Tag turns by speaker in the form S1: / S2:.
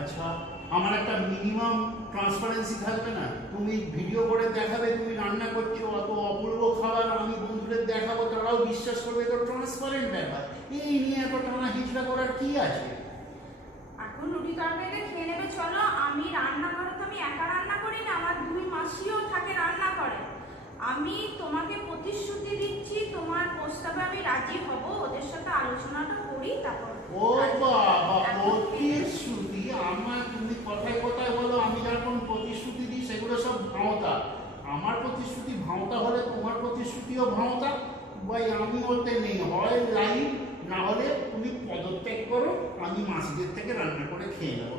S1: আচ্ছা আমার একটা মিনিমাম ট্রান্সপারেন্সি থাকবে না? তুমি ভিডিও করে দেখাবে, তুমি রান্না করছ, অত অপূর্ব খাবার আমি বন্ধুদের দেখাবো, তারাও বিশ্বাস করবে তো ট্রান্সপারেন্ট ব্যাপার। এই নিয়ে এত টানা হিচড়া করার কি আছে?
S2: এখন রুটি তরকারিটা খেয়ে নেবে, চলো। আমি রান্না করো তো আমি একা রান্না করি না, আমার দুই মাসিও থাকে রান্না করে। আমি তোমাকে প্রতিশ্রুতি দিচ্ছি, তোমার প্রস্তাবে আমি রাজি হব, ওদের সাথে আলোচনাটা করি, তারপর
S1: ও বাবা
S2: এখন খেয়ে নেবে।
S1: প্রতিশ্রুতি আমার তুমি কথায় কথায় বলো আমি যখন প্রতিশ্রুতি দিই সেগুলো সব ভাওতা আমার প্রতিশ্রুতি ভাঁওতা হলে তোমার প্রতিশ্রুতিও ভাঁওতা। ভাই, আমি বলতে নেই, হয় লাইন না হলে তুমি পদত্যাগ করো, আমি মাসিদের থেকে রান্না করে খেয়ে নেব।